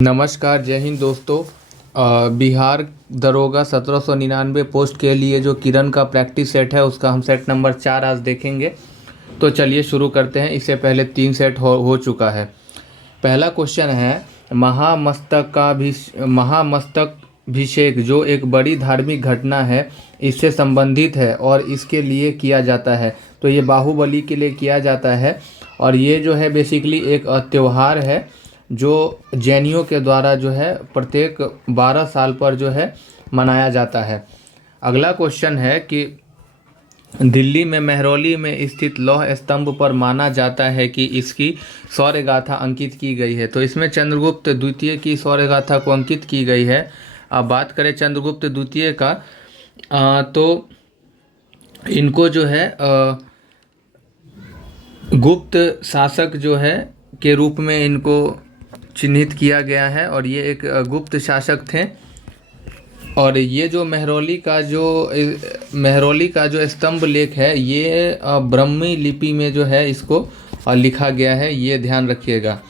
नमस्कार, जय हिंद दोस्तों। बिहार दरोगा 1799 पोस्ट के लिए जो किरण का प्रैक्टिस सेट है उसका हम सेट नंबर 4 आज देखेंगे। तो चलिए शुरू करते हैं। इससे पहले 3 सेट हो चुका है। पहला क्वेश्चन है, महामस्तकाभिषेक जो एक बड़ी धार्मिक घटना है, इससे संबंधित है और इसके लिए किया जाता है। तो ये बाहुबली के लिए किया जाता है और ये जो है बेसिकली एक त्यौहार है जो जैनियों के द्वारा जो है प्रत्येक 12 साल पर जो है मनाया जाता है। अगला क्वेश्चन है कि दिल्ली में मेहरौली में स्थित लौह स्तंभ पर माना जाता है कि इसकी शौर्य गाथा अंकित की गई है। तो इसमें चंद्रगुप्त द्वितीय की शौर्य गाथा को अंकित की गई है। अब बात करें चंद्रगुप्त द्वितीय का, तो इनको जो है गुप्त शासक जो है के रूप में इनको चिन्हित किया गया है और ये एक गुप्त शासक थे। और ये जो मेहरौली का जो स्तंभ लेख है, ये ब्राह्मी लिपि में जो है इसको लिखा गया है, ये ध्यान रखिएगा।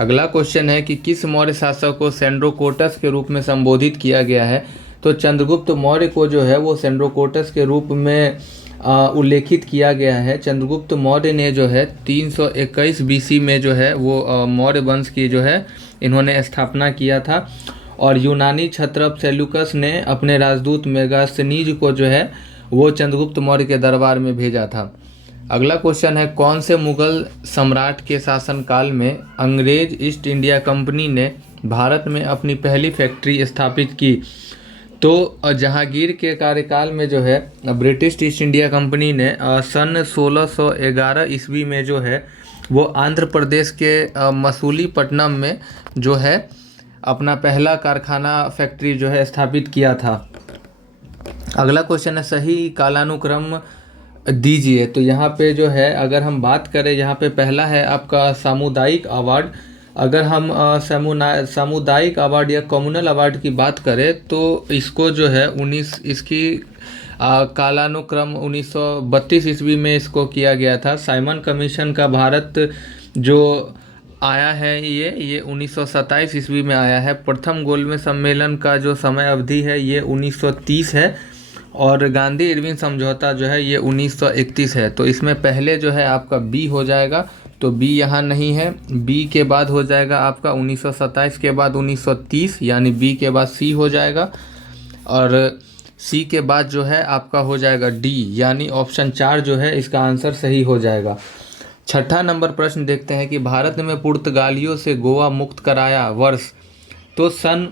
अगला क्वेश्चन है कि किस मौर्य शासक को सेंड्रोकोटस के रूप में संबोधित किया गया है। तो चंद्रगुप्त मौर्य को जो है वो सेंड्रोकोटस के रूप में उल्लेखित किया गया है। चंद्रगुप्त मौर्य ने जो है 321 बीसी में जो है वो मौर्य वंश की जो है इन्होंने स्थापना किया था। और यूनानी क्षत्रप सेल्यूकस ने अपने राजदूत मेगास्थनीज को जो है वो चंद्रगुप्त मौर्य के दरबार में भेजा था। अगला क्वेश्चन है, कौन से मुगल सम्राट के शासनकाल में अंग्रेज ईस्ट इंडिया कंपनी ने भारत में अपनी पहली फैक्ट्री स्थापित की। तो जहांगीर के कार्यकाल में जो है ब्रिटिश ईस्ट इंडिया कंपनी ने सन 1611 ईस्वी में जो है वो आंध्र प्रदेश के मसूलीपट्टनम में जो है अपना पहला कारखाना फैक्ट्री जो है स्थापित किया था। अगला क्वेश्चन है, सही कालानुक्रम दीजिए। तो यहाँ पे जो है अगर हम बात करें, यहाँ पे पहला है आपका सामुदायिक अवार्ड। अगर हम सामुदायिक अवार्ड या कम्युनल अवार्ड की बात करें तो इसको जो है इसकी कालानुक्रम 1932 ईस्वी में इसको किया गया था। साइमन कमीशन का भारत जो आया है ये 1927 ईस्वी में आया है। प्रथम गोलमेज सम्मेलन का जो समय अवधि है ये 1930 है और गांधी इरविन समझौता जो है ये 1931 है। तो इसमें पहले जो है आपका बी हो जाएगा, तो बी यहाँ नहीं है। बी के बाद हो जाएगा आपका 1927 के बाद 1930, यानी बी के बाद सी हो जाएगा और सी के बाद जो है आपका हो जाएगा डी, यानी ऑप्शन 4 जो है इसका आंसर सही हो जाएगा। छठा नंबर प्रश्न देखते हैं कि भारत में पुर्तगालियों से गोवा मुक्त कराया वर्ष। तो सन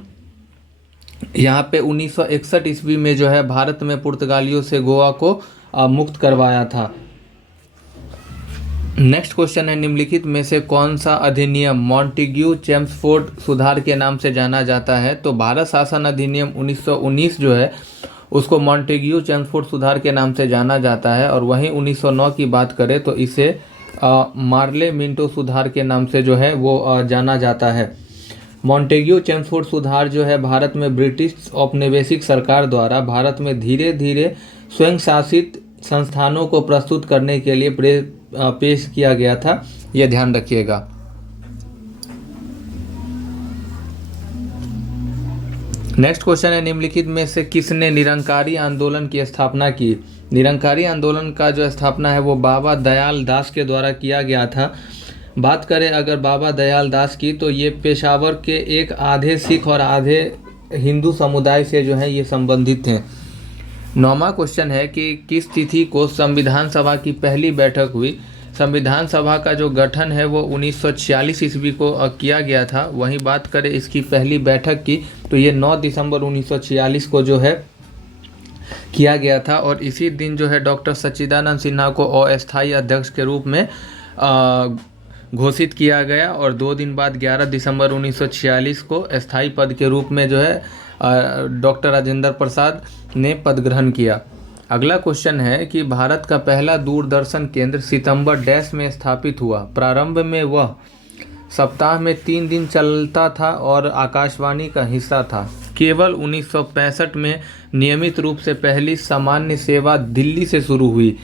यहाँ पे 1961 ईस्वी में जो है भारत में पुर्तगालियों से गोवा को मुक्त करवाया था। नेक्स्ट क्वेश्चन है, निम्नलिखित में से कौन सा अधिनियम मॉन्टेग्यू चेम्सफोर्ड सुधार के नाम से जाना जाता है। तो भारत शासन अधिनियम 1919 जो है उसको मॉन्टेग्यू चेम्सफोर्ड सुधार के नाम से जाना जाता है। और वहीं 1909 की बात करें तो इसे मार्ले मिंटो सुधार के नाम से जो है वो जाना जाता है। मॉन्टेग्यू चेम्सफोर्ड सुधार जो है भारत में ब्रिटिश औपनिवेशिक सरकार द्वारा भारत में धीरे धीरे स्वयं शासित संस्थानों को प्रस्तुत करने के लिए पेश किया गया था, यह ध्यान रखिएगा। नेक्स्ट क्वेश्चन है, निम्नलिखित में से किसने निरंकारी आंदोलन की स्थापना की। निरंकारी आंदोलन का जो स्थापना है वो बाबा दयाल दास के द्वारा किया गया था। बात करें अगर बाबा दयाल दास की, तो ये पेशावर के एक आधे सिख और आधे हिंदू समुदाय से जो है ये संबंधित हैं। 9वां क्वेश्चन है कि किस तिथि को संविधान सभा की पहली बैठक हुई। संविधान सभा का जो गठन है वो 1946 ईस्वी को किया गया था। वहीं बात करें इसकी पहली बैठक की तो ये 9 दिसंबर 1946 को जो है किया गया था और इसी दिन जो है डॉक्टर सच्चिदानंद सिन्हा को अस्थायी अध्यक्ष के रूप में घोषित किया गया और 2 दिन बाद 11 दिसंबर 1946 को अस्थायी पद के रूप में जो है डॉक्टर राजेंद्र प्रसाद ने पद ग्रहण किया। अगला क्वेश्चन है कि भारत का पहला दूरदर्शन केंद्र सितंबर डैश में स्थापित हुआ। प्रारंभ में वह सप्ताह में 3 दिन चलता था और आकाशवाणी का हिस्सा था। केवल 1965 में नियमित रूप से पहली सामान्य सेवा दिल्ली से शुरू हुई।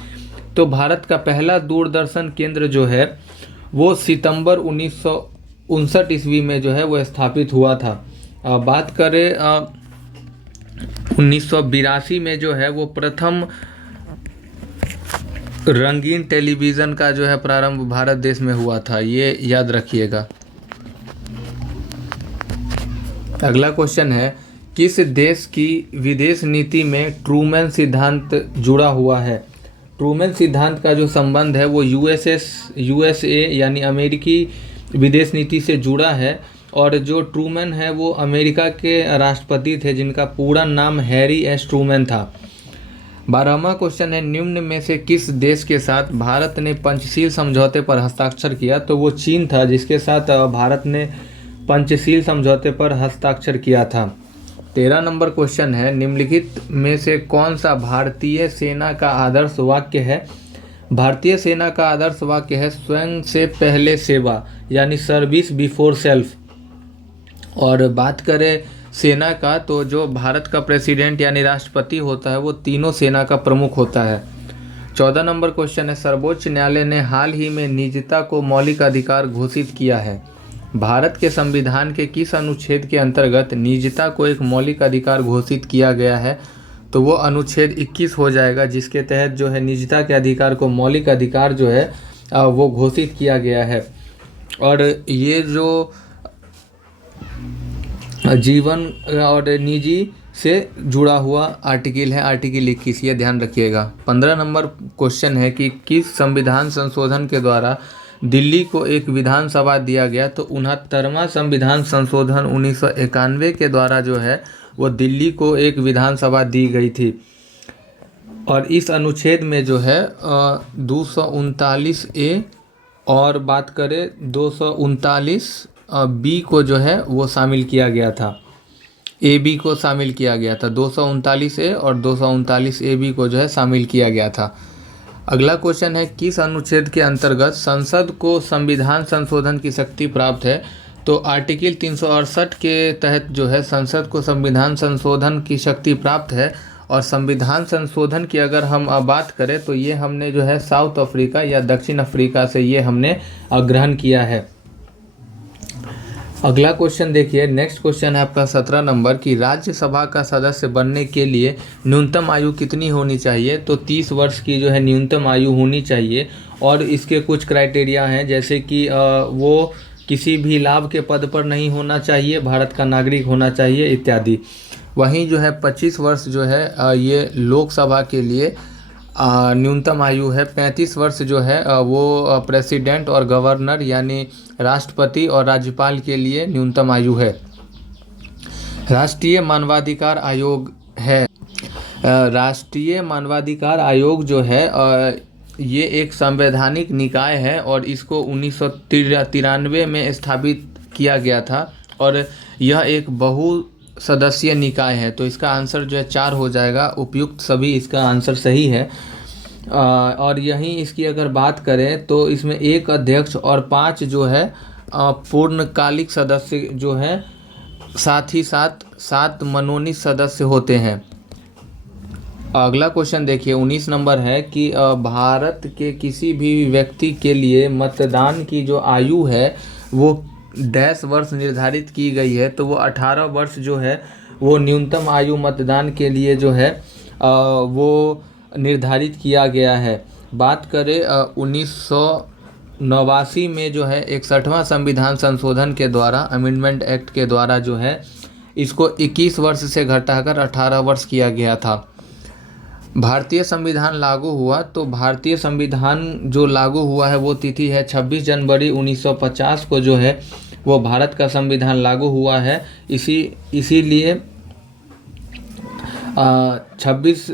तो भारत का पहला दूरदर्शन केंद्र जो है वो सितंबर ईस्वी में जो है वो स्थापित हुआ था। बात करें 1982 में जो है वो प्रथम रंगीन टेलीविज़न का जो है प्रारंभ भारत देश में हुआ था, ये याद रखिएगा। अगला क्वेश्चन है, किस देश की विदेश नीति में ट्रूमैन सिद्धांत जुड़ा हुआ है? ट्रूमैन सिद्धांत का जो संबंध है वो यूएसए यानी अमेरिकी विदेश नीति से जुड़ा है। और जो ट्रूमैन है वो अमेरिका के राष्ट्रपति थे जिनका पूरा नाम हैरी एस ट्रूमैन था। 12वां क्वेश्चन है, निम्न में से किस देश के साथ भारत ने पंचशील समझौते पर हस्ताक्षर किया? तो वो चीन था जिसके साथ भारत ने पंचशील समझौते पर हस्ताक्षर किया था। 13 नंबर क्वेश्चन है, निम्नलिखित में से कौन सा भारतीय सेना का आदर्श वाक्य है? भारतीय सेना का आदर्श वाक्य है स्वयं से पहले सेवा, यानी सर्विस बिफोर सेल्फ। और बात करें सेना का, तो जो भारत का प्रेसिडेंट यानी राष्ट्रपति होता है वो तीनों सेना का प्रमुख होता है। 14 नंबर क्वेश्चन है, सर्वोच्च न्यायालय ने हाल ही में निजता को मौलिक अधिकार घोषित किया है। भारत के संविधान के किस अनुच्छेद के अंतर्गत निजता को एक मौलिक अधिकार घोषित किया गया है? तो वो अनुच्छेद 21 हो जाएगा, जिसके तहत जो है निजता के अधिकार को मौलिक अधिकार जो है वो घोषित किया गया है। और ये जो जीवन और निजी से जुड़ा हुआ आर्टिकल है, आर्टिकल 21, ये ध्यान रखिएगा। 15 नंबर क्वेश्चन है कि किस संविधान संशोधन के द्वारा दिल्ली को एक विधानसभा दिया गया? तो 69वां संविधान संशोधन 1991 के द्वारा जो है वो दिल्ली को एक विधानसभा दी गई थी। और इस अनुच्छेद में जो है 239A और बात करें 239B को जो है वो शामिल किया गया था, AB को शामिल किया गया था। 239A और 239AB को जो है शामिल किया गया था। अगला क्वेश्चन है, किस अनुच्छेद के अंतर्गत संसद को संविधान संशोधन की शक्ति प्राप्त है? तो आर्टिकल 368 के तहत जो है संसद को संविधान संशोधन की शक्ति प्राप्त है। और संविधान संशोधन की अगर हम बात करें तो ये हमने जो है साउथ अफ्रीका या दक्षिण अफ्रीका से ये हमने ग्रहण किया है। अगला क्वेश्चन देखिए, नेक्स्ट क्वेश्चन है आपका 17 नंबर की राज्यसभा का सदस्य बनने के लिए न्यूनतम आयु कितनी होनी चाहिए? तो 30 वर्ष की जो है न्यूनतम आयु होनी चाहिए। और इसके कुछ क्राइटेरिया हैं, जैसे कि वो किसी भी लाभ के पद पर नहीं होना चाहिए, भारत का नागरिक होना चाहिए इत्यादि। वहीं जो है 25 वर्ष जो है ये लोकसभा के लिए न्यूनतम आयु है। 35 वर्ष जो है वो प्रेसिडेंट और गवर्नर यानी राष्ट्रपति और राज्यपाल के लिए न्यूनतम आयु है। राष्ट्रीय मानवाधिकार आयोग है। राष्ट्रीय मानवाधिकार आयोग जो है ये एक संवैधानिक निकाय है और इसको 1993 में स्थापित किया गया था। और यह एक बहुसदस्यीय निकाय है। तो इसका आंसर जो है 4 हो जाएगा, उपयुक्त सभी इसका आंसर सही है। और यहीं इसकी अगर बात करें तो इसमें 1 अध्यक्ष और 5 जो है पूर्णकालिक सदस्य जो है, साथ ही साथ 7 मनोनीत सदस्य होते हैं। अगला क्वेश्चन देखिए 19 नंबर है कि भारत के किसी भी व्यक्ति के लिए मतदान की जो आयु है वो डैश वर्ष निर्धारित की गई है। तो वो 18 वर्ष जो है वो न्यूनतम आयु मतदान के लिए जो है वो निर्धारित किया गया है। बात करें 1989 में जो है 61वां संविधान संशोधन के द्वारा, अमेंडमेंट एक्ट के द्वारा जो है इसको 21 वर्ष से घटाकर 18 वर्ष किया गया था। भारतीय संविधान लागू हुआ, तो भारतीय संविधान जो लागू हुआ है वो तिथि है 26 जनवरी 1950 को जो है वो भारत का संविधान लागू हुआ है। इसीलिए 26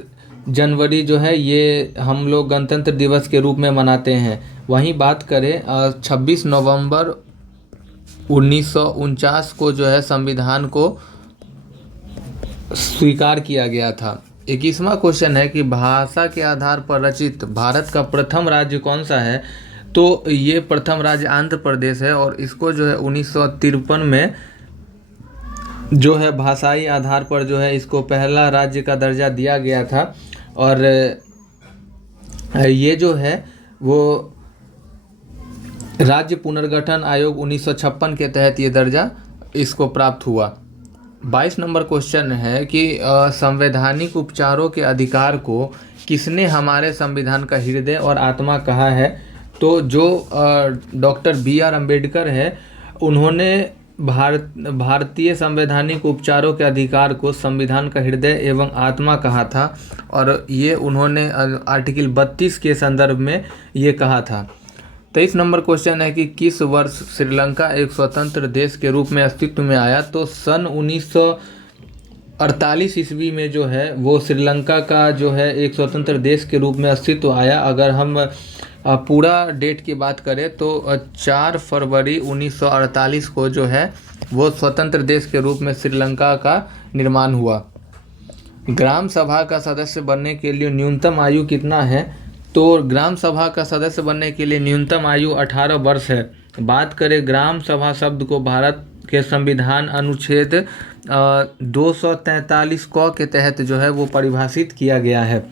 जनवरी जो है ये हम लोग गणतंत्र दिवस के रूप में मनाते हैं। वहीं बात करें 26 नवंबर 1949 को जो है संविधान को स्वीकार किया गया था। 21वां क्वेश्चन है कि भाषा के आधार पर रचित भारत का प्रथम राज्य कौन सा है? तो ये प्रथम राज्य आंध्र प्रदेश है और इसको जो है 1953 में जो है भाषाई आधार पर जो है इसको पहला राज्य का दर्जा दिया गया था। और ये जो है वो राज्य पुनर्गठन आयोग 1956 के तहत ये दर्जा इसको प्राप्त हुआ। 22 नंबर क्वेश्चन है कि संवैधानिक उपचारों के अधिकार को किसने हमारे संविधान का हृदय और आत्मा कहा है? तो जो डॉक्टर BR अम्बेडकर है, उन्होंने भारतीय संवैधानिक उपचारों के अधिकार को संविधान का हृदय एवं आत्मा कहा था, और ये उन्होंने आर्टिकल 32 के संदर्भ में ये कहा था। 23 नंबर क्वेश्चन है कि किस वर्ष श्रीलंका एक स्वतंत्र देश के रूप में अस्तित्व में आया? तो सन 1948 ईस्वी में जो है वो श्रीलंका का जो है एक स्वतंत्र देश के रूप में अस्तित्व आया। अगर हम पूरा डेट की बात करें तो 4 फरवरी 1948 को जो है वो स्वतंत्र देश के रूप में श्रीलंका का निर्माण हुआ। ग्राम सभा का सदस्य बनने के लिए न्यूनतम आयु कितना है? तो ग्राम सभा का सदस्य बनने के लिए न्यूनतम आयु 18 वर्ष है। बात करें ग्राम सभा शब्द को भारत के संविधान अनुच्छेद 243 क के तहत जो है वो परिभाषित किया गया है।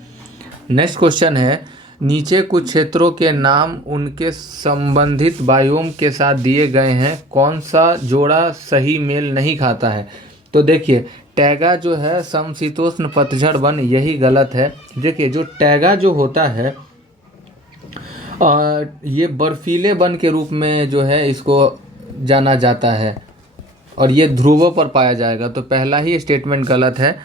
नेक्स्ट क्वेश्चन है, नीचे कुछ क्षेत्रों के नाम उनके संबंधित बायोम के साथ दिए गए हैं, कौन सा जोड़ा सही मेल नहीं खाता है? तो देखिए, टैगा जो है समशीतोष्ण पतझड़ वन, यही गलत है। देखिए, जो टैगा जो होता है ये बर्फीले वन के रूप में जो है इसको जाना जाता है, और ये ध्रुवों पर पाया जाएगा, तो पहला ही स्टेटमेंट गलत है।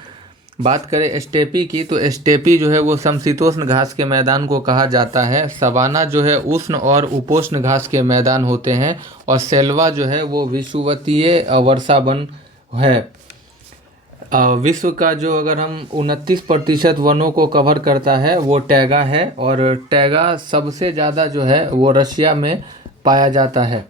बात करें स्टेपी की, तो स्टेपी जो है वो समशीतोष्ण घास के मैदान को कहा जाता है। सवाना जो है उष्ण और उपोष्ण घास के मैदान होते हैं, और सेल्वा जो है वो विषुवतीय वर्षा वन है। विश्व का जो अगर हम 29% वनों को कवर करता है वो टैगा है, और टैगा सबसे ज़्यादा जो है वो रशिया में पाया जाता है।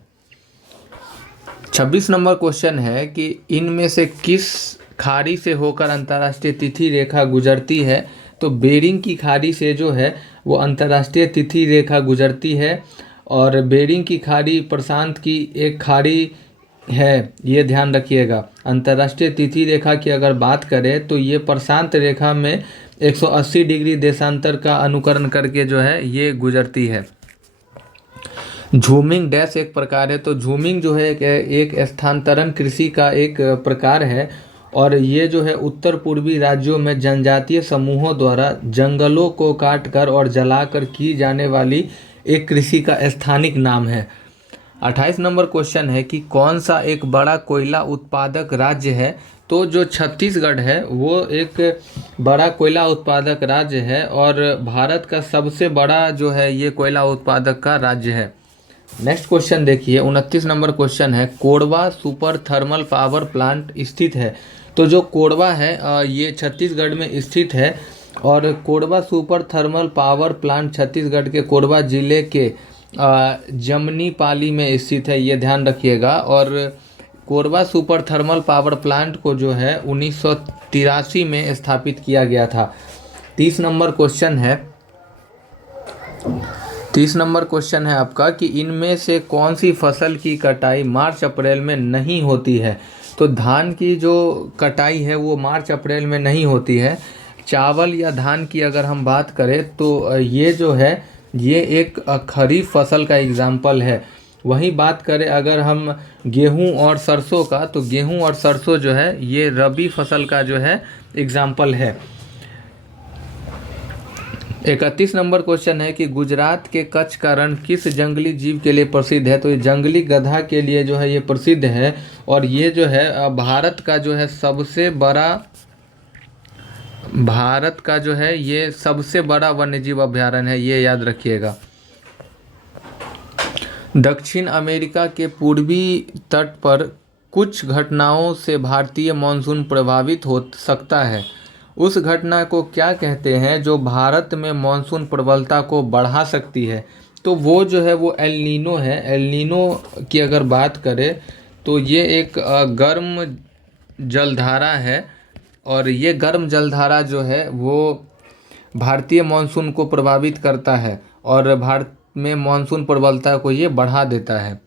26 नंबर क्वेश्चन है कि इनमें से किस खाड़ी से होकर अंतर्राष्ट्रीय तिथि रेखा गुजरती है? तो बेरिंग की खाड़ी से जो है वो अंतर्राष्ट्रीय तिथि रेखा गुजरती है, और बेरिंग की खाड़ी प्रशांत की एक खाड़ी है, ये ध्यान रखिएगा। अंतर्राष्ट्रीय तिथि रेखा की अगर बात करें तो ये प्रशांत रेखा में 180 डिग्री देशांतर का अनुकरण करके जो है ये गुजरती है। झूमिंग डैश एक प्रकार है, तो झूमिंग जो है एक स्थानांतरण कृषि का एक प्रकार है, और ये जो है उत्तर पूर्वी राज्यों में जनजातीय समूहों द्वारा जंगलों को काटकर और जलाकर की जाने वाली एक कृषि का स्थानिक नाम है। 28 नंबर क्वेश्चन है कि कौन सा एक बड़ा कोयला उत्पादक राज्य है? तो जो छत्तीसगढ़ है वो एक बड़ा कोयला उत्पादक राज्य है, और भारत का सबसे बड़ा जो है ये कोयला उत्पादक का राज्य है। नेक्स्ट क्वेश्चन देखिए, 29 नंबर क्वेश्चन है, Korba super thermal power plant स्थित है? तो जो कोरबा है ये छत्तीसगढ़ में स्थित है, और Korba super thermal power plant Chhattisgarh के कोरबा जिले के जमनीपाली में स्थित है, ये ध्यान रखिएगा। और Korba super thermal power plant को जो है 1983 में स्थापित किया गया था। 30 नंबर क्वेश्चन है आपका कि इनमें से कौन सी फसल की कटाई मार्च अप्रैल में नहीं होती है? तो धान की जो कटाई है वो मार्च अप्रैल में नहीं होती है। चावल या धान की अगर हम बात करें तो ये जो है ये एक खरीफ फसल का एग्जाम्पल है। वहीं बात करें अगर हम गेहूं और सरसों का, तो गेहूं और सरसों जो है ये रबी फसल का जो है एग्जाम्पल है। 31 नंबर क्वेश्चन है कि गुजरात के कच्छ का रण किस जंगली जीव के लिए प्रसिद्ध है? तो ये जंगली गधा के लिए जो है ये प्रसिद्ध है, और ये जो है भारत का जो है ये सबसे बड़ा वन्यजीव अभयारण्य है, ये याद रखिएगा। दक्षिण अमेरिका के पूर्वी तट पर कुछ घटनाओं से भारतीय मानसून प्रभावित हो सकता है। उस घटना को क्या कहते हैं जो भारत में मानसून प्रबलता को बढ़ा सकती है? तो वो जो है वो एल नीनो है। एल नीनो की अगर बात करें तो ये एक गर्म जलधारा है, और ये गर्म जलधारा जो है वो भारतीय मानसून को प्रभावित करता है, और भारत में मानसून प्रबलता को ये बढ़ा देता है।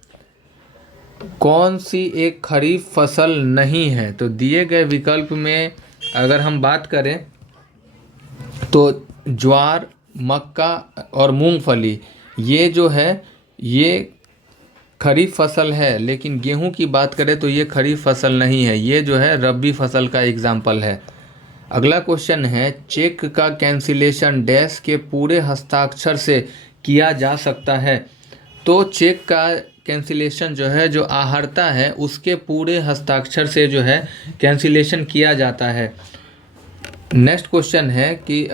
कौन सी एक खरीफ फसल नहीं है? तो दिए गए विकल्प में अगर हम बात करें तो ज्वार, मक्का और मूंगफली, ये जो है ये खरीफ फसल है, लेकिन गेहूं की बात करें तो ये खरीफ फसल नहीं है, ये जो है रबी फसल का एग्जाम्पल है। अगला क्वेश्चन है, चेक का कैंसिलेशन डैश के पूरे हस्ताक्षर से किया जा सकता है। तो चेक का कैंसिलेशन जो है, जो आहर्ता है उसके पूरे हस्ताक्षर से जो है कैंसिलेशन किया जाता है। नेक्स्ट क्वेश्चन है कि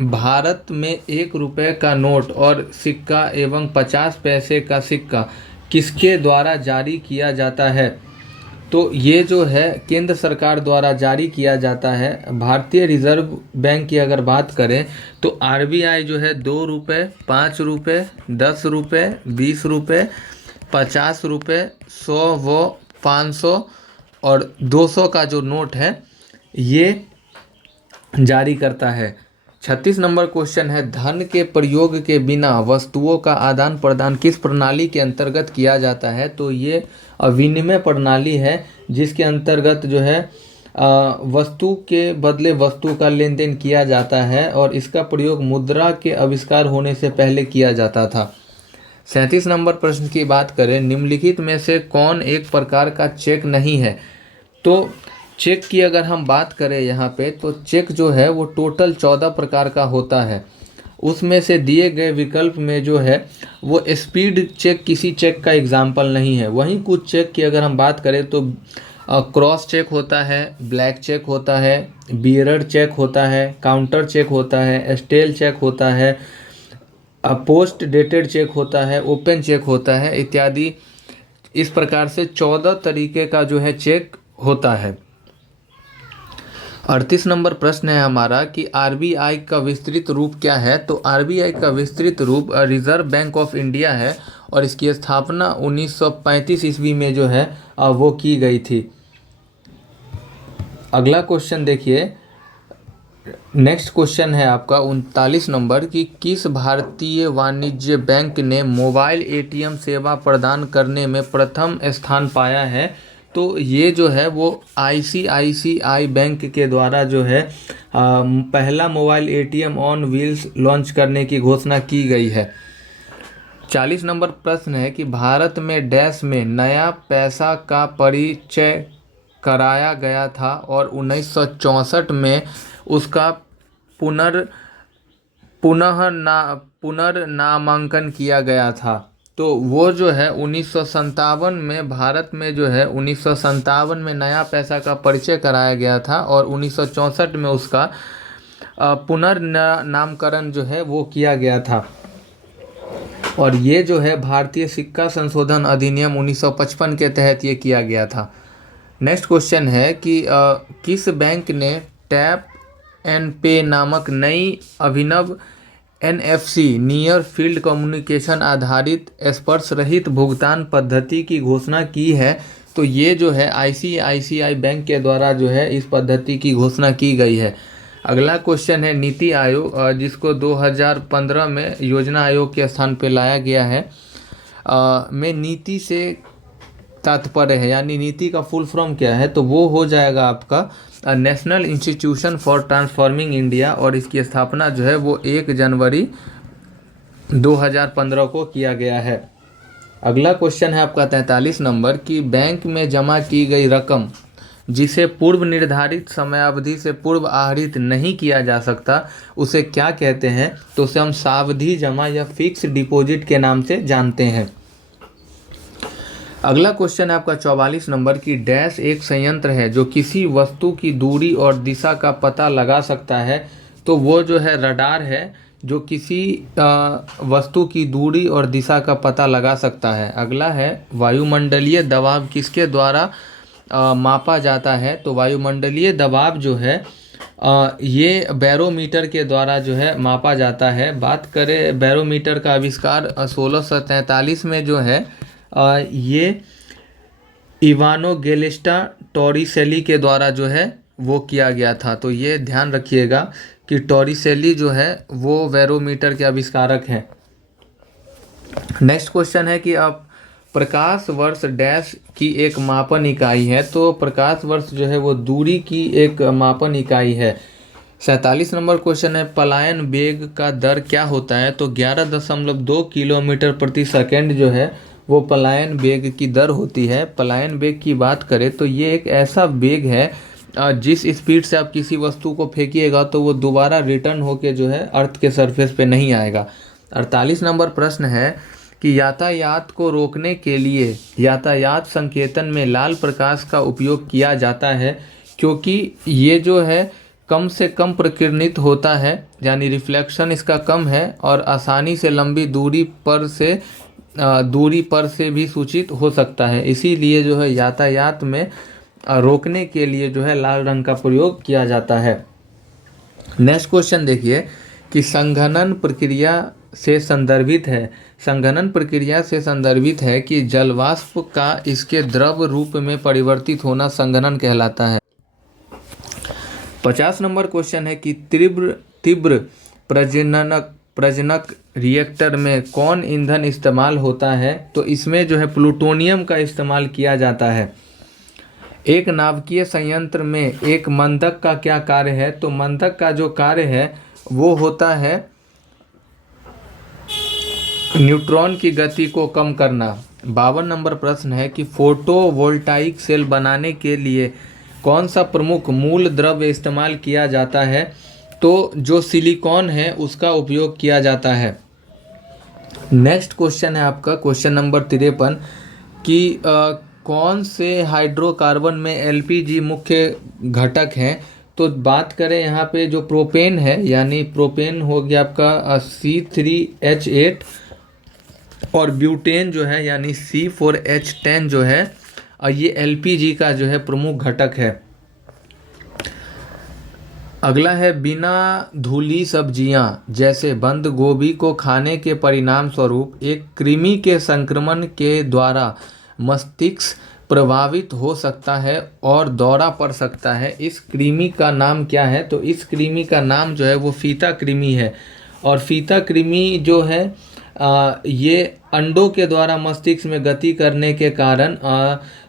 भारत में 1 रुपये का नोट और सिक्का एवं 50 पैसे का सिक्का किसके द्वारा जारी किया जाता है। तो ये जो है केंद्र सरकार द्वारा जारी किया जाता है। भारतीय रिजर्व बैंक की अगर बात करें तो आरबीआई जो है 2 रुपये, 5 रुपये, 10 रुपये, 20 रुपये, 50 रुपये, 100 व 500 और 200 का जो नोट है ये जारी करता है। 36 नंबर क्वेश्चन है, धन के प्रयोग के बिना वस्तुओं का आदान प्रदान किस प्रणाली के अंतर्गत किया जाता है। तो ये विनिमय प्रणाली है, जिसके अंतर्गत जो है वस्तु के बदले वस्तु का लेन देन किया जाता है और इसका प्रयोग मुद्रा के आविष्कार होने से पहले किया जाता था। 37 नंबर प्रश्न की बात करें, निम्नलिखित में से कौन एक प्रकार का चेक नहीं है। तो चेक की अगर हम बात करें यहाँ पे, तो चेक जो है वो टोटल 14 प्रकार का होता है। उसमें से दिए गए विकल्प में जो है वो स्पीड चेक किसी चेक का एग्जाम्पल नहीं है। वहीं कुछ चेक की अगर हम बात करें तो क्रॉस चेक होता है, ब्लैक चेक होता है, बियरर चेक होता है, काउंटर चेक होता है, स्टेल चेक होता है, पोस्ट डेटेड चेक होता है, ओपन चेक होता है इत्यादि। इस प्रकार से 14 तरीके का जो है चेक होता है। 38 नंबर प्रश्न है हमारा कि आरबीआई का विस्तृत रूप क्या है। तो आरबीआई का विस्तृत रूप रिजर्व बैंक ऑफ इंडिया है और इसकी स्थापना 1935 ईस्वी में जो है वो की गई थी। अगला क्वेश्चन देखिए, नेक्स्ट क्वेश्चन है आपका 39 नंबर कि किस भारतीय वाणिज्य बैंक ने मोबाइल एटीएम सेवा प्रदान करने में प्रथम स्थान पाया है। तो ये जो है वो आईसीआईसीआई बैंक के द्वारा जो है पहला mobile ATM on wheels launch करने की घोषणा की गई है। 40 नंबर प्रश्न है कि भारत में डैश में नया पैसा का परिचय कराया गया था और 1964 में उसका पुनर्नामांकन किया गया था। तो वो जो है 1957 में भारत में जो है 1957 में नया पैसा का परिचय कराया गया था और 1964 में उसका पुनर्नामकरण जो है वो किया गया था। और ये जो है भारतीय सिक्का संशोधन अधिनियम 1955 के तहत ये किया गया था। नेक्स्ट क्वेश्चन है कि किस बैंक ने टैप एंड पे नामक नई अभिनव NFC नियर फील्ड कम्युनिकेशन आधारित स्पर्श रहित भुगतान पद्धति की घोषणा की है। तो ये जो है ICICI बैंक के द्वारा जो है इस पद्धति की घोषणा की गई है। अगला क्वेश्चन है नीति आयोग, जिसको 2015 में योजना आयोग के स्थान पर लाया गया है, में नीति से तात्पर्य है, यानी नीति का फुल फॉर्म क्या है। तो वो हो जाएगा आपका national institution for transforming India और इसकी स्थापना जो है वो 1 जनवरी 2015 को किया गया है। अगला क्वेश्चन है आपका 43 नंबर कि बैंक में जमा की गई रकम जिसे पूर्व निर्धारित समयावधि से पूर्व आहरित नहीं किया जा सकता उसे क्या कहते हैं। तो उसे हम सावधि जमा या फिक्स डिपॉजिट के नाम से जानते हैं। अगला क्वेश्चन है आपका 44 नंबर की डैश एक संयंत्र है जो किसी वस्तु की दूरी और दिशा का पता लगा सकता है। तो वो जो है रडार है जो किसी वस्तु की दूरी और दिशा का पता लगा सकता है। अगला है वायुमंडलीय दबाव किसके द्वारा मापा जाता है। तो वायुमंडलीय दबाव जो है ये बैरोमीटर के द्वारा जो है मापा जाता है। बात करें बैरोमीटर का आविष्कार 1643 में जो है ये इवानो गेलिस्टा टॉरिसेली के द्वारा जो है वो किया गया था। तो ये ध्यान रखिएगा कि टॉरिसेली जो है वो बैरोमीटर के आविष्कारक हैं। नेक्स्ट क्वेश्चन है कि अब प्रकाश वर्ष डैश की एक मापन इकाई है। तो प्रकाश वर्ष जो है वो दूरी की एक मापन इकाई है। 47 नंबर क्वेश्चन है पलायन वेग का दर क्या होता है। तो 11.2 किलोमीटर प्रति सेकंड जो है वो पलायन वेग की दर होती है। पलायन वेग की बात करें तो ये एक ऐसा वेग है जिस स्पीड से आप किसी वस्तु को फेंकिएगा तो वो दोबारा रिटर्न होके जो है अर्थ के सरफेस पे नहीं आएगा। 48 नंबर प्रश्न है कि यातायात को रोकने के लिए यातायात संकेतन में लाल प्रकाश का उपयोग किया जाता है, क्योंकि ये जो है कम से कम प्रकीर्णित होता है, यानी रिफ्लेक्शन इसका कम है और आसानी से लंबी दूरी पर से भी सूचित हो सकता है। इसीलिए जो है यातायात में रोकने के लिए जो है लाल रंग का प्रयोग किया जाता है। नेक्स्ट क्वेश्चन देखिए कि संघनन प्रक्रिया से संदर्भित है। संघनन प्रक्रिया से संदर्भित है कि जलवाष्प का इसके द्रव रूप में परिवर्तित होना संघनन कहलाता है। 50 नंबर क्वेश्चन है कि तीव्र प्रजनक रिएक्टर में कौन ईंधन इस्तेमाल होता है? तो इसमें जो है प्लूटोनियम का इस्तेमाल किया जाता है। एक नाभिकीय संयंत्र में एक मंदक का क्या कार्य है? तो मंदक का जो कार्य है वो होता है न्यूट्रॉन की गति को कम करना। 52 नंबर प्रश्न है कि फोटोवोल्टाइक सेल बनाने के लिए कौन सा प्रमुख मूल द्रव्य इस्तेमाल किया जाता है? तो जो सिलिकॉन है उसका उपयोग किया जाता है। नेक्स्ट क्वेश्चन है आपका क्वेश्चन नंबर 53 कि कौन से हाइड्रोकार्बन में एलपीजी मुख्य घटक हैं? तो बात करें यहाँ पे जो प्रोपेन है, यानी प्रोपेन हो गया आपका C3H8 और ब्यूटेन जो है यानी C4H10 जो है ये एलपीजी का जो है प्रमुख घटक है। अगला है बिना धुली सब्जियां जैसे बंद गोभी को खाने के परिणाम स्वरूप एक कृमि के संक्रमण के द्वारा मस्तिष्क प्रभावित हो सकता है और दौरा पड़ सकता है। इस कृमि का नाम क्या है? तो इस कृमि का नाम जो है वो फीता कृमि है। और फीता कृमि जो है ये अंडों के द्वारा मस्तिष्क में गति करने के कारण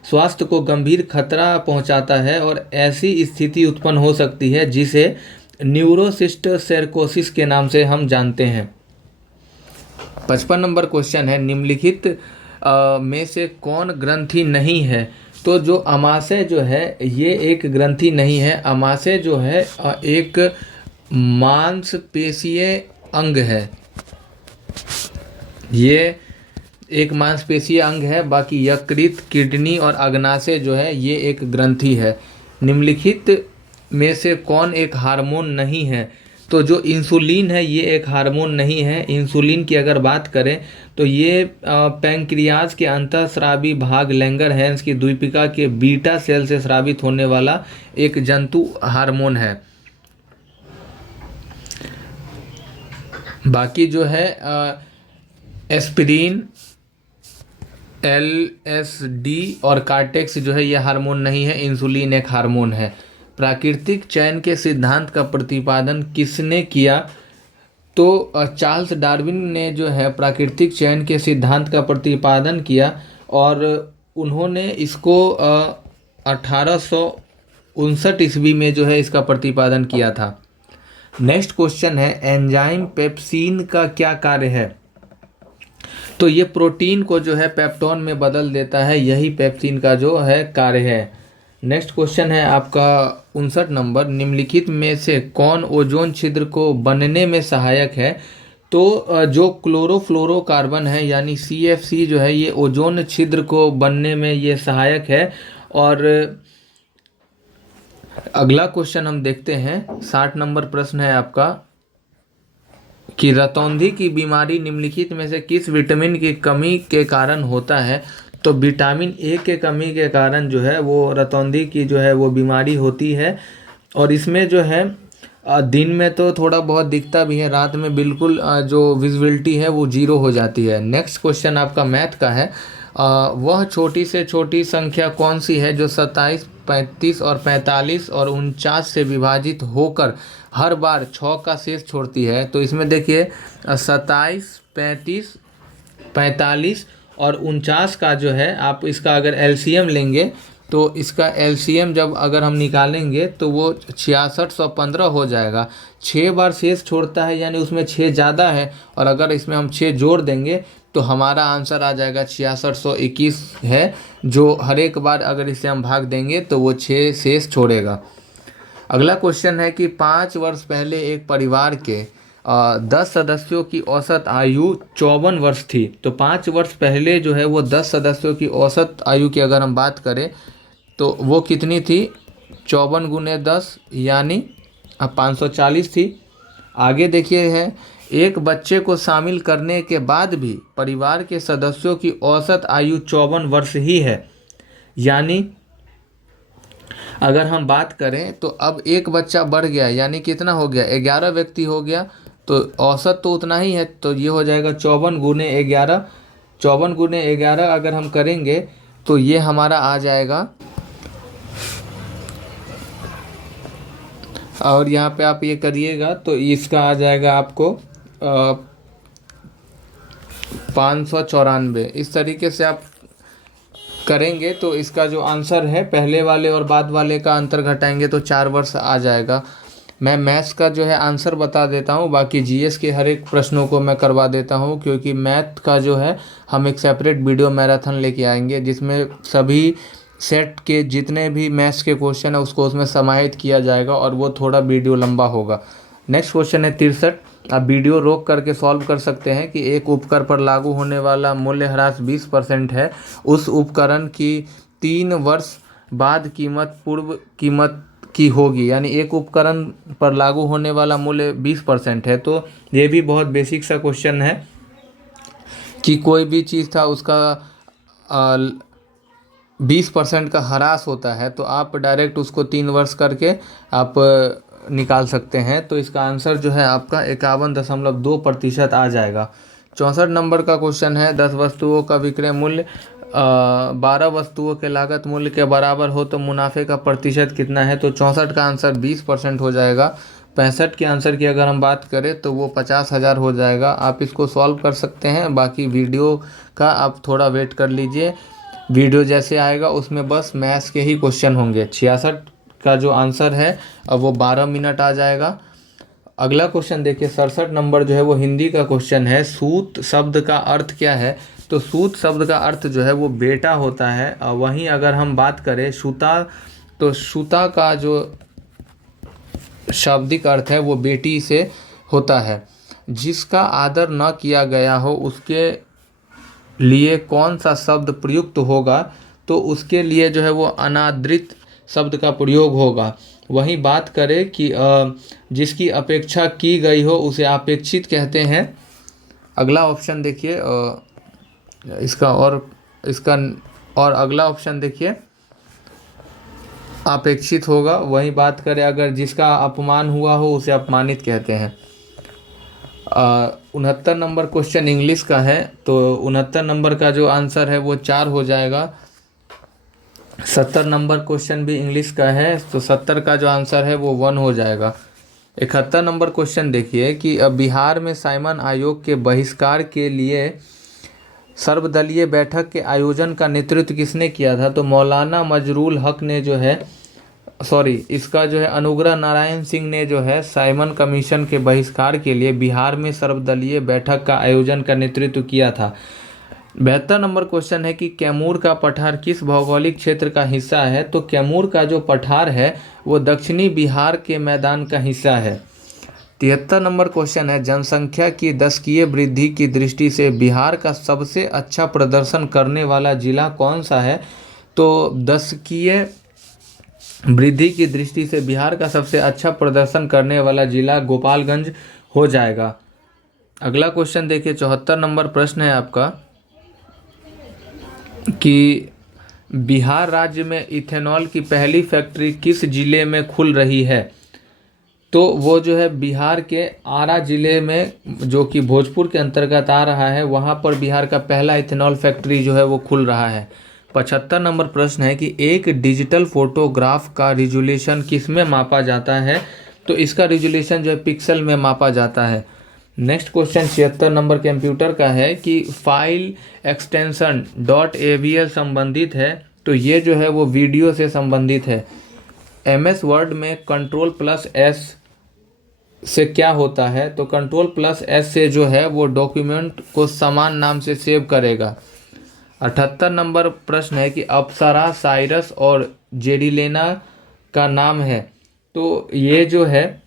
स्वास्थ्य को गंभीर खतरा पहुंचाता है और ऐसी स्थिति उत्पन्न हो सकती है जिसे न्यूरोसिस्टोसेरकोसिस के नाम से हम जानते हैं। 55 नंबर क्वेश्चन है निम्नलिखित में से कौन ग्रंथि नहीं है? तो जो अमाशय जो है ये एक ग्रंथि नहीं है। अमाशय जो है एक मांसपेशीय अंग है। ये एक मांसपेशीय अंग है। बाकी यकृत, किडनी और अग्नाशय जो है ये एक ग्रंथि है। निम्नलिखित में से कौन एक हार्मोन नहीं है? तो जो इंसुलिन है ये एक हार्मोन नहीं है। इंसुलिन की अगर बात करें तो ये पैंक्रियाज के अंतःस्रावी भाग लैंगरहैंस की द्वीपिका के बीटा सेल से स्रावित होने वाला एक जंतु हार्मोन है। बाकी जो है एस्पिरिन, LSD और कार्टेक्स जो है ये हार्मोन नहीं है। इंसुलिन एक हार्मोन है। प्राकृतिक चयन के सिद्धांत का प्रतिपादन किसने किया? तो चार्ल्स डार्विन ने जो है प्राकृतिक चयन के सिद्धांत का प्रतिपादन किया और उन्होंने इसको 1859 ईस्वी में जो है इसका प्रतिपादन किया था। नेक्स्ट क्वेश्चन है एंजाइम पेप्सिन का क्या कार्य है? तो ये प्रोटीन को जो है पेप्टोन में बदल देता है, यही पेप्सिन का जो है कार्य है। नेक्स्ट क्वेश्चन है आपका 59 नंबर निम्नलिखित में से कौन ओजोन छिद्र को बनने में सहायक है? तो जो क्लोरोफ्लोरोकार्बन है यानी CFC जो है ये ओजोन छिद्र को बनने में ये सहायक है। और अगला क्वेश्चन हम देखते हैं 60 नंबर प्रश्न है आपका कि रतौंधी की बीमारी निम्नलिखित में से किस विटामिन की कमी के कारण होता है? तो विटामिन ए के कमी के कारण जो है वो रतौंधी की जो है वो बीमारी होती है। और इसमें जो है दिन में तो थोड़ा बहुत दिखता भी है, रात में बिल्कुल जो विजिबिलिटी है वो 0 हो जाती है। नेक्स्ट क्वेश्चन आपका मैथ का है वह छोटी से छोटी संख्या कौन सी है जो 27, 35 और 45 और 49 से विभाजित होकर हर बार 6 का शेष छोड़ती है? तो इसमें देखिए 27, 35, 45 और 49 का जो है आप इसका अगर LCM लेंगे तो इसका LCM जब अगर हम निकालेंगे तो वो 6615 हो जाएगा। 6 बार शेष छोड़ता है यानी उसमें 6 ज़्यादा है और अगर इसमें हम 6 जोड़ देंगे तो हमारा आंसर आ जाएगा 6621 है, जो हर एक बार अगर इसे हम भाग देंगे तो वो 6 शेष छोड़ेगा। अगला क्वेश्चन है कि 5 वर्ष पहले एक परिवार के 10 सदस्यों की औसत आयु 54 वर्ष थी। तो 5 वर्ष पहले जो है वो 10 सदस्यों की औसत आयु की अगर हम बात करें तो वो कितनी थी, 54 गुने 10 यानी 540 थी। आगे देखिए है, एक बच्चे को शामिल करने के बाद भी परिवार के सदस्यों की औसत आयु 54 वर्ष ही है। यानी अगर हम बात करें तो अब एक बच्चा बढ़ गया, यानी कितना हो गया, 11 व्यक्ति हो गया, तो औसत तो उतना ही है, तो ये हो जाएगा 54 गुने 11। 54 गुने 11 अगर हम करेंगे तो ये हमारा आ जाएगा, और यहाँ पे आप ये करिएगा तो इसका आ जाएगा आपको 594। इस तरीके से आप करेंगे तो इसका जो आंसर है, पहले वाले और बाद वाले का अंतर घटाएंगे तो 4 वर्ष आ जाएगा। मैं मैथ्स का जो है आंसर बता देता हूँ, बाकी जीएस के हर एक प्रश्नों को मैं करवा देता हूँ, क्योंकि मैथ का जो है हम एक सेपरेट वीडियो मैराथन लेके आएंगे जिसमें सभी सेट के जितने भी मैथ्स के क्वेश्चन है उसको उसमें समाहित किया जाएगा, और वो थोड़ा वीडियो लंबा होगा। नेक्स्ट क्वेश्चन है 63। आप वीडियो रोक करके सॉल्व कर सकते हैं कि एक उपकरण पर लागू होने वाला मूल्यह्रास 20% है, उस उपकरण की 3 वर्ष बाद कीमत पूर्व कीमत की होगी। यानी एक उपकरण पर लागू होने वाला मूल्य 20% है, तो ये भी बहुत बेसिक सा क्वेश्चन है कि कोई भी चीज़ था उसका 20% का ह्रास होता है, तो आप डायरेक्ट उसको 3 वर्ष करके आप निकाल सकते हैं। तो इसका आंसर जो है आपका 51.2% आ जाएगा। 64 नंबर का क्वेश्चन है, 10 वस्तुओं का विक्रय मूल्य 12 वस्तुओं के लागत मूल्य के बराबर हो तो मुनाफे का प्रतिशत कितना है। तो 64 का आंसर 20% हो जाएगा। 65 के आंसर की अगर हम बात करें तो वो 50,000 हो जाएगा। आप इसको सॉल्व कर सकते हैं, बाकी वीडियो का आप थोड़ा वेट कर लीजिए, वीडियो जैसे आएगा उसमें बस मैथ्स के ही क्वेश्चन होंगे। 66 का जो आंसर है अब वो 12 मिनट आ जाएगा। अगला क्वेश्चन देखिए 67 नंबर जो है वो हिंदी का क्वेश्चन है। सूत शब्द का अर्थ क्या है। तो सूत शब्द का अर्थ जो है वो बेटा होता है। वहीं अगर हम बात करें सूता, तो सूता का जो शाब्दिक अर्थ है वो बेटी से होता है। जिसका आदर न किया गया हो उसके लिए कौन सा शब्द प्रयुक्त होगा। तो उसके लिए जो है वो अनादृत शब्द का प्रयोग होगा। वहीं बात करें कि जिसकी अपेक्षा की गई हो उसे अपेक्षित कहते हैं। अगला ऑप्शन देखिए इसका और अगला ऑप्शन देखिए अपेक्षित होगा। वहीं बात करें अगर जिसका अपमान हुआ हो उसे अपमानित कहते हैं। 69 नंबर क्वेश्चन इंग्लिश का है, तो 69 नंबर का जो आंसर है वो 4 हो जाएगा। 70 नंबर क्वेश्चन भी इंग्लिश का है, तो 70 का जो आंसर है वो 1 हो जाएगा। 71 नंबर क्वेश्चन देखिए कि अब बिहार में साइमन आयोग के बहिष्कार के लिए सर्वदलीय बैठक के आयोजन का नेतृत्व किसने किया था। तो मौलाना मजरूल हक ने जो है इसका जो है अनुग्रह नारायण सिंह ने जो है साइमन कमीशन के बहिष्कार के लिए बिहार में सर्वदलीय बैठक का आयोजन का नेतृत्व किया था। 72 नंबर क्वेश्चन है कि कैमूर का पठार किस भौगोलिक क्षेत्र का हिस्सा है। तो कैमूर का जो पठार है वो दक्षिणी बिहार के मैदान का हिस्सा है। 73 नंबर क्वेश्चन है जनसंख्या की दशकीय वृद्धि की दृष्टि से बिहार का सबसे अच्छा प्रदर्शन करने वाला जिला कौन सा है। तो दशकीय वृद्धि की दृष्टि से बिहार का सबसे अच्छा प्रदर्शन करने वाला जिला गोपालगंज हो जाएगा। अगला क्वेश्चन देखिए 74 नंबर प्रश्न है आपका कि बिहार राज्य में इथेनॉल की पहली फैक्ट्री किस जिले में खुल रही है। तो वो जो है बिहार के आरा जिले में, जो कि भोजपुर के अंतर्गत आ रहा है, वहाँ पर बिहार का पहला इथेनॉल फैक्ट्री जो है वो खुल रहा है। 75 नंबर प्रश्न है कि एक डिजिटल फोटोग्राफ का रिजोल्यूशन किस में मापा जाता है। तो इसका रिजोल्यूशन जो है पिक्सल में मापा जाता है। नेक्स्ट क्वेश्चन 76 नंबर कंप्यूटर का है कि फाइल एक्सटेंशन .avl संबंधित है। तो ये जो है वो वीडियो से संबंधित है। MS वर्ड में Ctrl+S से क्या होता है, तो Ctrl+S से जो है वो डॉक्यूमेंट को समान नाम से सेव करेगा। 78 नंबर प्रश्न है कि अप्सरा, साइरस और जेरिलेना का नाम है, तो ये जो है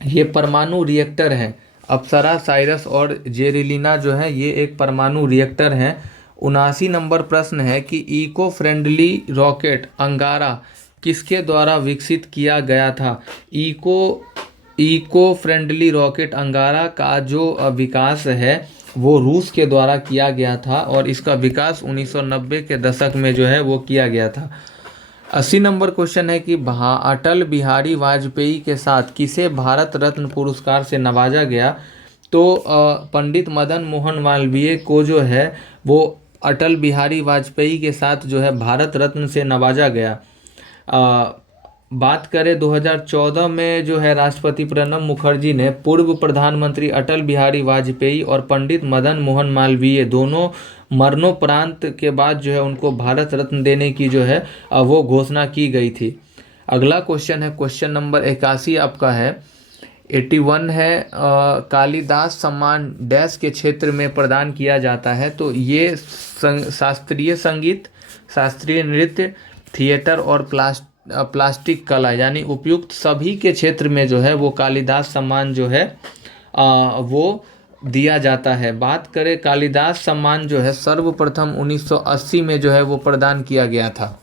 ये परमाणु रिएक्टर हैं। अप्सरा, साइरस और जेरिलिना जो है ये एक परमाणु रिएक्टर हैं। 79 नंबर प्रश्न है कि इको फ्रेंडली रॉकेट अंगारा किसके द्वारा विकसित किया गया था। इको फ्रेंडली रॉकेट अंगारा का जो विकास है वो रूस के द्वारा किया गया था और इसका विकास 1990 के दशक में जो है वो किया गया था। 80 नंबर क्वेश्चन है कि अटल बिहारी वाजपेयी के साथ किसे भारत रत्न पुरस्कार से नवाजा गया, तो पंडित मदन मोहन मालवीय को जो है वो अटल बिहारी वाजपेयी के साथ जो है भारत रत्न से नवाजा गया। बात करें 2014 में जो है राष्ट्रपति प्रणब मुखर्जी ने पूर्व प्रधानमंत्री अटल बिहारी वाजपेयी और पंडित मदन मोहन मालवीय दोनों मरणोपरांत के बाद जो है उनको भारत रत्न देने की जो है वो घोषणा की गई थी। अगला क्वेश्चन है क्वेश्चन नंबर 81 आपका है 81 है कालिदास सम्मान डैश के क्षेत्र में प्रदान किया जाता है, तो ये शास्त्रीय संगीत, शास्त्रीय नृत्य, थिएटर और प्लास्टिक कला यानी उपयुक्त सभी के क्षेत्र में जो है वो कालिदास सम्मान जो है वो दिया जाता है। बात करें कालिदास सम्मान जो है सर्वप्रथम 1980 में जो है वो प्रदान किया गया था।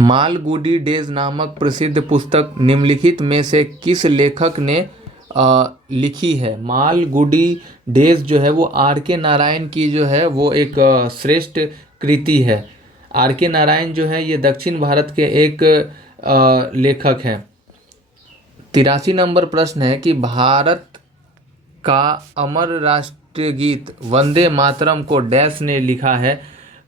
मालगुडी डेज नामक प्रसिद्ध पुस्तक निम्नलिखित में से किस लेखक ने लिखी है। मालगुडी डेज जो है वो R.K. नारायण की जो है वो एक श्रेष्ठ कृति है। R.K. नारायण जो है ये दक्षिण भारत के एक लेखक हैं। 83 नंबर प्रश्न है कि भारत का अमर राष्ट्रीय गीत वंदे मातरम को डैश ने लिखा है,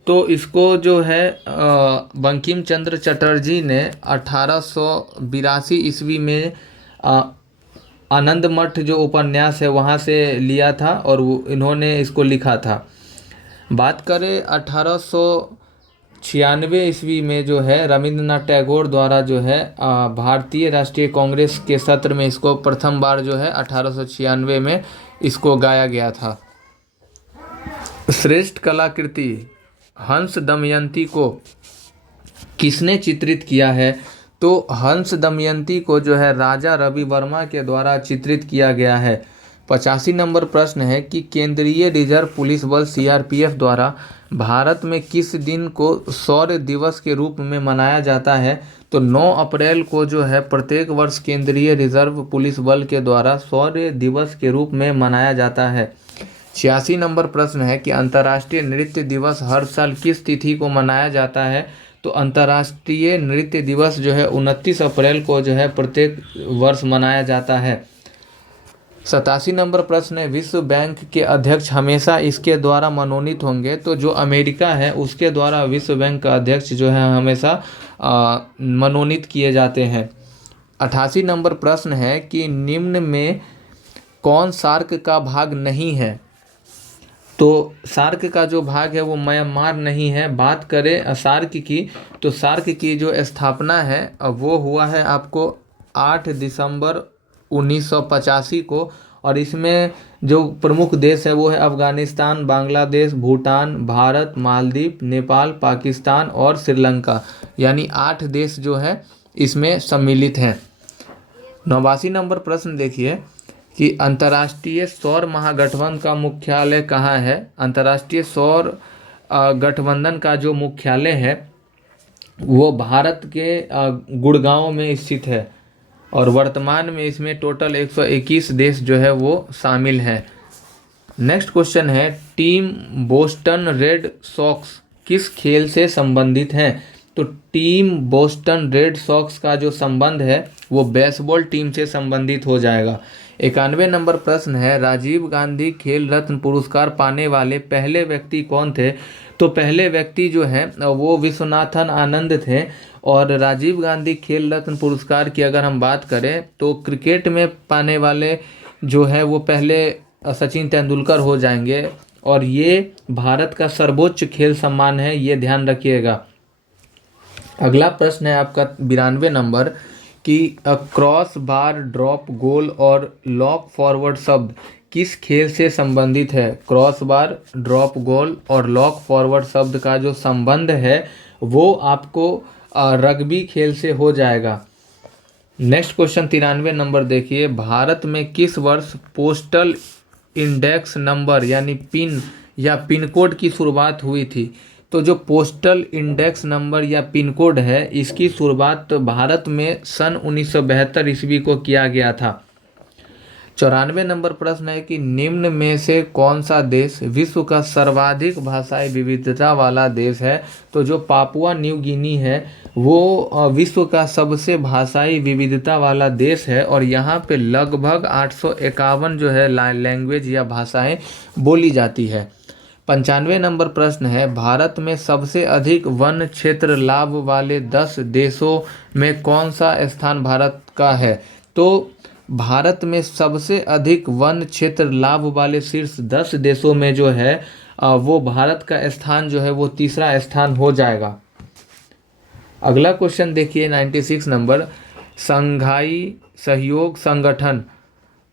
तो इसको जो है बंकिम चंद्र चटर्जी ने 1882 ईस्वी में आनंद मठ जो उपन्यास है वहाँ से लिया था और इन्होंने इसको लिखा था। बात करें 1896 ईस्वी में जो है रविंद्रनाथ टैगोर द्वारा जो है भारतीय राष्ट्रीय कांग्रेस के सत्र में इसको प्रथम बार जो है 1896 में इसको गाया गया था। श्रेष्ठ कलाकृति हंस दमयंती को किसने चित्रित किया है, तो हंस दमयंती को जो है राजा रवि वर्मा के द्वारा चित्रित किया गया है। 85 नंबर प्रश्न है कि केंद्रीय रिजर्व पुलिस बल CRPF द्वारा भारत में किस दिन को शौर्य दिवस के रूप में मनाया जाता है, तो 9 अप्रैल को जो है प्रत्येक वर्ष केंद्रीय रिजर्व पुलिस बल के द्वारा शौर्य दिवस के रूप में मनाया जाता है। 86 नंबर प्रश्न है कि अंतर्राष्ट्रीय नृत्य दिवस हर साल किस तिथि को मनाया जाता है, तो अंतर्राष्ट्रीय नृत्य दिवस जो है 29 अप्रैल को जो है प्रत्येक वर्ष मनाया जाता है। 87 नंबर प्रश्न है विश्व बैंक के अध्यक्ष हमेशा इसके द्वारा मनोनीत होंगे, तो जो अमेरिका है उसके द्वारा विश्व बैंक का अध्यक्ष जो है हमेशा मनोनीत किए जाते हैं। 88 नंबर प्रश्न है कि निम्न में कौन सार्क का भाग नहीं है, तो सार्क का जो भाग है वो म्यांमार नहीं है। बात करें सार्क की, तो सार्क की जो स्थापना है वो हुआ है आपको 8 दिसंबर 1985 को, और इसमें जो प्रमुख देश है वो है अफगानिस्तान, बांग्लादेश, भूटान, भारत, मालदीव, नेपाल, पाकिस्तान और श्रीलंका, यानी 8 देश जो है इसमें सम्मिलित हैं। 89 नंबर प्रश्न देखिए कि अंतर्राष्ट्रीय सौर महागठबंधन का मुख्यालय कहाँ है। अंतर्राष्ट्रीय सौर गठबंधन का जो मुख्यालय है वो भारत के गुड़गांव में स्थित है और वर्तमान में इसमें टोटल 121 देश जो है वो शामिल हैं। नेक्स्ट क्वेश्चन है टीम बोस्टन रेड सॉक्स किस खेल से संबंधित हैं, तो टीम बोस्टन रेड सॉक्स का जो संबंध है वो बेसबॉल टीम से संबंधित हो जाएगा। 91 नंबर प्रश्न है राजीव गांधी खेल रत्न पुरस्कार पाने वाले पहले व्यक्ति कौन थे, तो पहले व्यक्ति जो है वो विश्वनाथन आनंद थे। और राजीव गांधी खेल रत्न पुरस्कार की अगर हम बात करें तो क्रिकेट में पाने वाले जो है वो पहले सचिन तेंदुलकर हो जाएंगे, और ये भारत का सर्वोच्च खेल सम्मान है, ये ध्यान रखिएगा। अगला प्रश्न है आपका 92 नंबर कि क्रॉस बार, ड्रॉप गोल और लॉक फॉरवर्ड शब्द किस खेल से संबंधित है। क्रॉस बार, ड्रॉप गोल और लॉक फॉरवर्ड शब्द का जो संबंध है वो आपको रग्बी खेल से हो जाएगा। नेक्स्ट क्वेश्चन 93 नंबर देखिए, भारत में किस वर्ष पोस्टल इंडेक्स नंबर यानी पिन या पिन कोड की शुरुआत हुई थी। तो जो पोस्टल इंडेक्स नंबर या पिन कोड है इसकी शुरुआत भारत में सन 1972 ईस्वी को किया गया था। 94 नंबर प्रश्न है कि निम्न में से कौन सा देश विश्व का सर्वाधिक भाषाई विविधता वाला देश है। तो जो पापुआ न्यू गिनी है वो विश्व का सबसे भाषाई विविधता वाला देश है और यहाँ पे लगभग 851 जो है लैंग्वेज या भाषाएं बोली जाती है। 95 नंबर प्रश्न है, भारत में सबसे अधिक वन क्षेत्र लाभ वाले 10 देशों में कौन सा स्थान भारत का है। तो भारत में सबसे अधिक वन क्षेत्र लाभ वाले शीर्ष 10 देशों में जो है वो भारत का स्थान जो है वो तीसरा स्थान हो जाएगा। अगला क्वेश्चन देखिए 96 नंबर, शंघाई सहयोग संगठन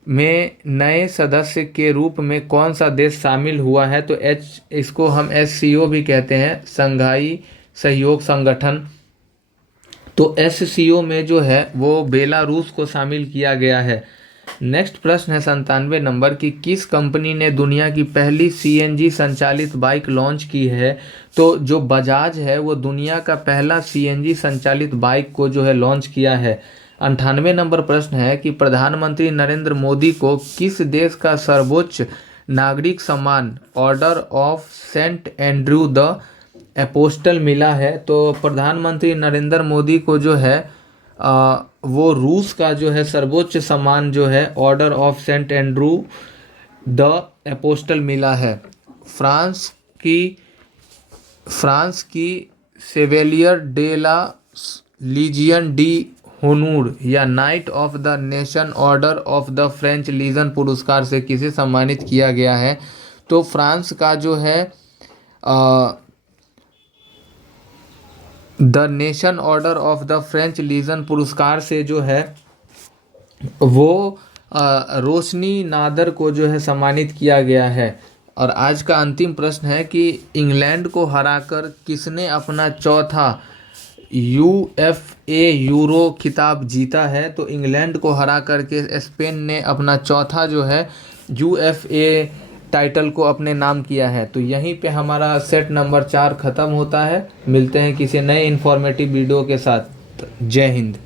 में नए सदस्य के रूप में कौन सा देश शामिल हुआ है। तो इसको हम SCO भी कहते हैं, शंघाई सहयोग संगठन। तो SCO में जो है वो बेलारूस को शामिल किया गया है। नेक्स्ट प्रश्न है 97 नंबर की, किस कंपनी ने दुनिया की पहली CNG संचालित बाइक लॉन्च की है। तो जो बजाज है वो दुनिया का पहला CNG संचालित बाइक को जो है लॉन्च किया है। 98 नंबर प्रश्न है कि प्रधानमंत्री नरेंद्र मोदी को किस देश का सर्वोच्च नागरिक सम्मान Order of Saint Andrew the Apostle मिला है। तो प्रधानमंत्री नरेंद्र मोदी को जो है वो रूस का जो है सर्वोच्च सम्मान जो है Order of Saint Andrew the Apostle मिला है। फ्रांस की Chevalier de la Legion d'honneur या Knight of the Nation Order of the French Legion पुरस्कार से किसे सम्मानित किया गया है। तो फ्रांस का जो है the Nation Order of the French Legion पुरस्कार से जो है वो रोशनी नादर को जो है सम्मानित किया गया है। और आज का अंतिम प्रश्न है कि इंग्लैंड को हराकर किसने अपना चौथा UFA यूरो खिताब जीता है। तो इंग्लैंड को हरा करके स्पेन ने अपना चौथा जो है UFA टाइटल को अपने नाम किया है। तो यहीं पे हमारा सेट नंबर 4 ख़त्म होता है। मिलते हैं किसी नए इन्फॉर्मेटिव वीडियो के साथ। जय हिंद।